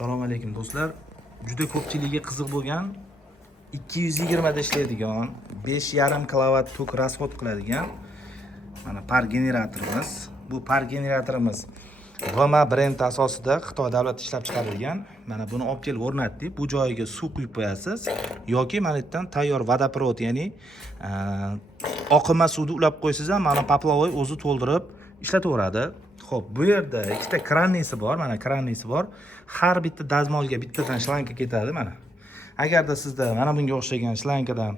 Assalomu alaykum do'stlar. Juda ko'pchiligiga qiziq bo'lgan 220 da ishlaydigan 5,5 kW tok rasxod qiladigan mana par generatorimiz. Bu par generatorimiz VMA brend asosida Xitoy davlati ishlab chiqarilgan. Mana buni olib kelib o'rnatdik. Bu joyiga suv quyib qo'yasiz yoki mana bu yerdan tayyor vodoprovod, ya'ni oqima suvni ulab qo'ysangiz ham mana poplovoy o'zi to'ldirib ishlataveradi. Xo'p, bu yerda ikkita krannisi bor, mana krannisi bor. Har bitta dazmolga bittadan shlanka ketadi mana. Agarda sizda mana bunga o'xshagan shlankadan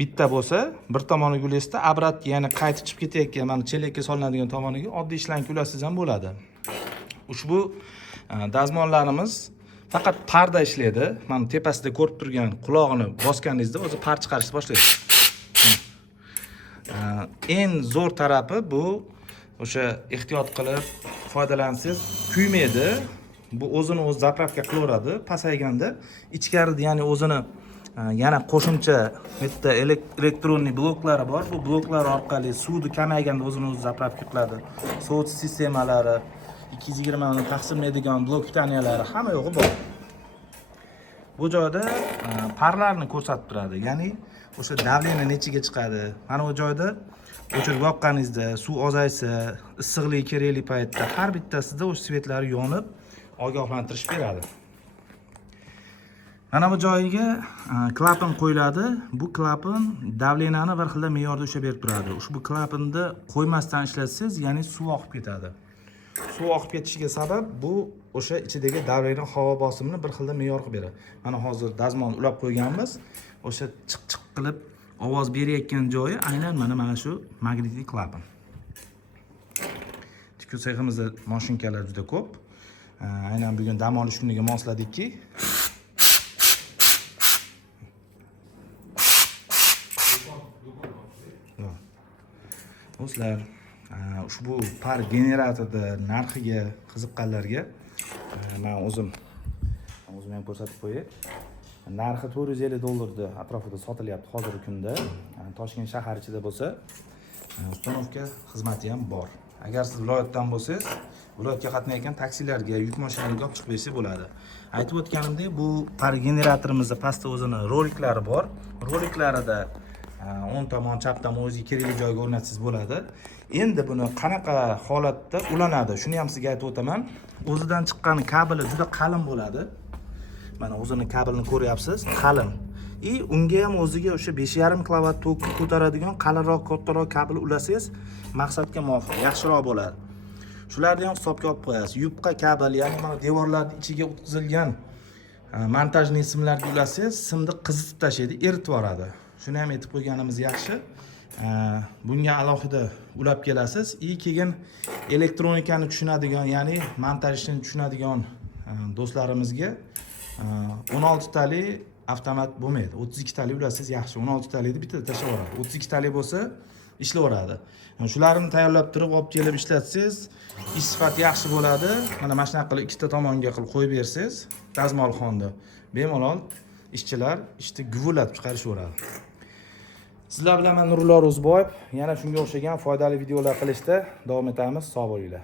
bitta bo'lsa, bir tomoniga ulasizda, obratga, ya'ni qaytib chiqib ketayotgan mana chelakka solinadigan tomoniga oddiy shlanka ulasangiz ham bo'ladi. Ushbu dazmollarimiz faqat parda ishlaydi. Mana tepasida ko'rib turgan quloqni bosganingizda o'zi par chiqarishni boshlaydi. Eng zo'r tarafi bu o'sha ehtiyot qilib foydalansangiz kuymaydi. Bu o'zini o'zi zapravka qilaveradi. Pasayganda ichkarida, ya'ni o'zini yana qo'shimcha bitta elektronniy bloklari bor. Bu bloklar orqali suvni kamayganda o'zini o'zi zapravka qiladi. Sovutish sistemalari, 220 ni taqsimlaydigan blok pitaniyalari hamma yo'g'i bor. Bu joyda parlarni ko'rsatib turadi. Ya'ni o'sha davleniya nechiga chiqadi. Mana bu joyda o'chirib yoqqaningizda suv ozaysa, issiqlik kerakli paytda har bittasida o'sha svetlari yonib ogohlantirish beradi. Mana bu joyiga klapan qo'yiladi. Bu klapan davleniyani bir xil me'yorda ushlab berib turadi. Ushbu klapanni qo'ymasdan ishlatsangiz, ya'ni suv oqib ketadi. Suv oqib ketishiga sabab bu o'sha ichidagi davleniya havo bosimini bir xil me'yor qilib beradi. Mana hozir dazmolni ulab qo'yganmiz. O'sha chiq qilib ovoz berayotgan joyi aynan mana shu magnitli klapan. Tikuv seximizda mashinkalar juda ko'p. Aynan bugun dam olish kuniga mosladikki. Do'stlar, ushbu par generatorda narxiga qiziqqanlarga men o'zim ham ko'rsatib qo'yay. Narxi $450 atrofida sotilyapti hozirgi kunda. Toshkent shahar ichida bo'lsa, uстановка xizmati ham bor. Agar siz viloyatdan bo'lsangiz, viloyatga qatnayotgan taksilarga, yuk mashinalariga olib chiqib bersa bo'ladi. Aytib o'tganimdek, bu par generatorimizda pastda o'zini roliklari bor. Roliklarida o'ng tomon, chap tomon o'ziga kerakli joyga o'rnatsangiz bo'ladi. Endi buni qanaqa holatda ulanadi, shuni ham sizga aytib o'taman. O'zidan chiqqan kabeli juda qalin bo'ladi. Mana o'zini kabelini ko'ryapsiz, qalin. Unga ham o'ziga o'sha 5,5 kW tokni ko'taradigan qalinroq, kattaroq kabel ulasangiz, maqsadga muvofiq yaxshiroq bo'ladi. Shularni ham hisobga olib qo'yasiz. Yupqa kabel, ya'ni mana devorlarning ichiga o'tkazilgan montajniy simlarga ulasangiz, simni qizitib tashlaydi, eritib yuboradi. Shuni ham aytib qo'yganimiz yaxshi. Bunga alohida ulab kelasiz. Keyin elektronikani tushunadigan, ya'ni montajni tushunadigan do'stlarimizga 16 tali avtomat bo'lmaydi. 32 tali ulasangiz yaxshi. 16 talikni bitta tashlab yuboradi. 32 tali bo'lsa ishlayveradi. Shularni tayyorlab turib olib kelib ishlatsangiz, ish sifati yaxshi bo'ladi. Mana shunaqa qilib ikkita tomonga qilib qo'yib bersangiz, dazmolxonda bemalol ishchilar ishni guvillab chiqarishaveradi. Sizlar bilan men Nurullo Ro'zboyev. Yana shunga o'xshagan foydali videolar qilishda davom etamiz. Sog' bo'linglar.